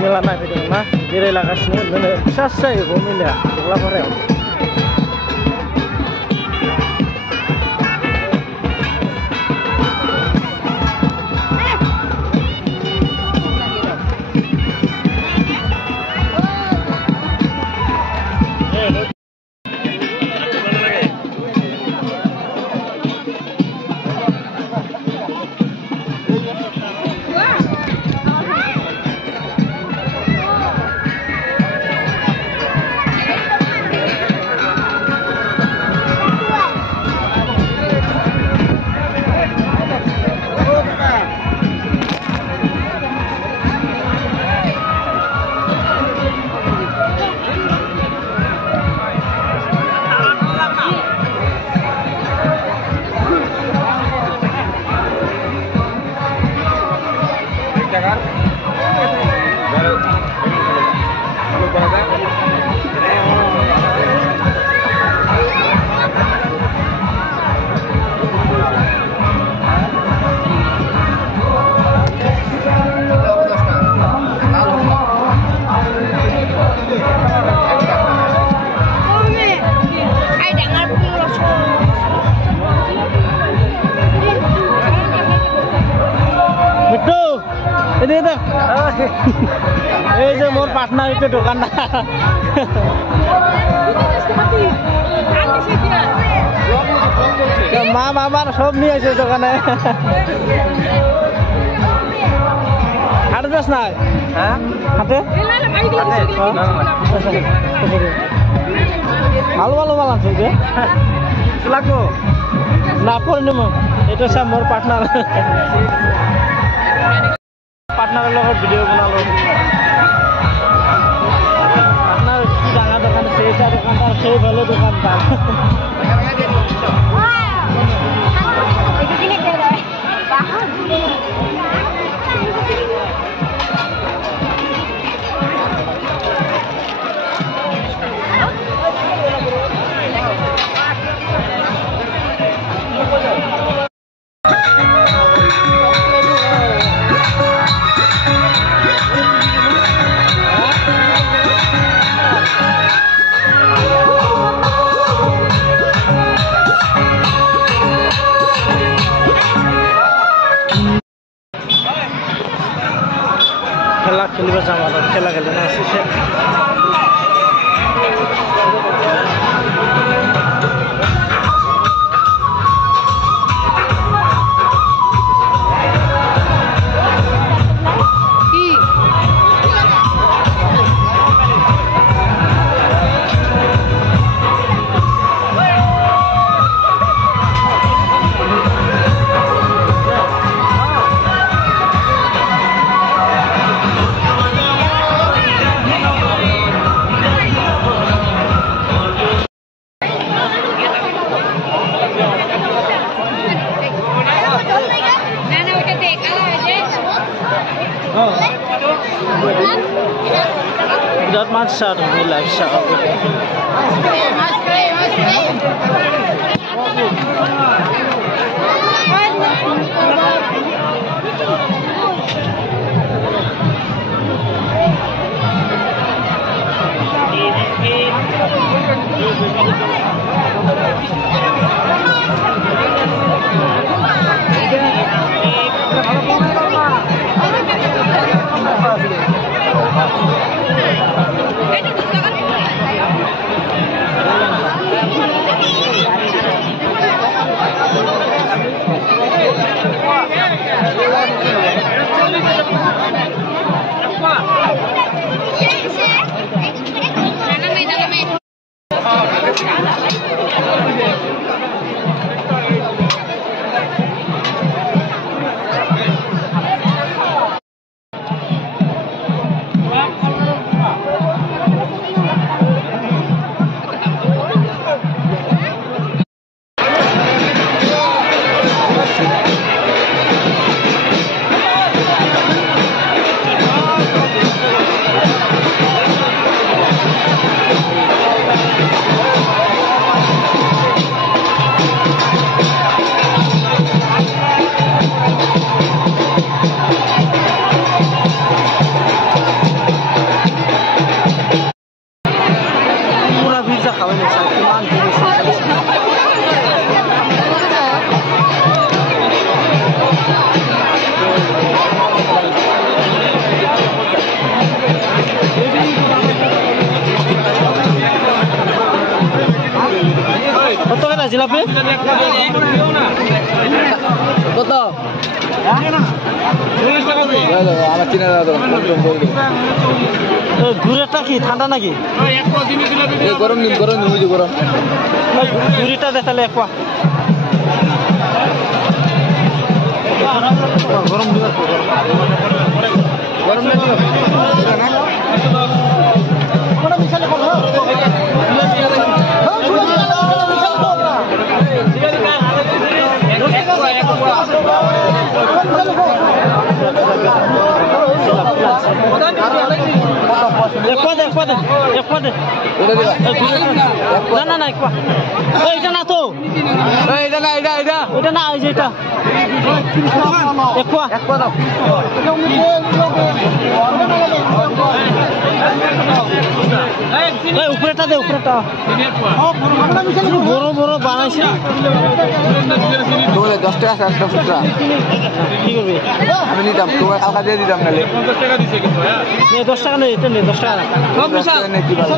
मेला नायफैदों ना बेरायलागासिनो बिदिनो फिसा फिसा जायो मेलाया दग्लाफारायाव এই যে মোর পার্টনার একটু দোকানদার মা বাবার সব নিয়ে আসে দোকানে হাটে যাস নাই হাটে ভালো ভালো মাল আনছো যে লাগবো না পরে নেব এটা সব মোর পার্টনার পার্টনারের লগত ভিডিও বনালো আপনার কি ডাঙা দোকান সেইটা দোকানদার সেই ভালো দোকানদার খেলা খেলিব যাম আৰু খেলা খেলে না আছে That much shot in my life shot. Jalebi কত? আমার চিনা দাদা ঘুরেটা কি ঠান্ডা নাকি? গরম দিন গরম দিন বুঝি গরম ঘুরিটা দেখালে এক পা গরম গরম না না এটা না তো এটা না এটা এটা এটা না ওই যে এটা উপরেটা দে উপরেটা বড় বড় বানাইছে 10 টাকা একটা ফুটরা কি করবি আমি নিতাম তোমার টাকা দিয়ে দিতাম নালে 10 টাকা নেই এটা নেই 10 টাকা কি ভালো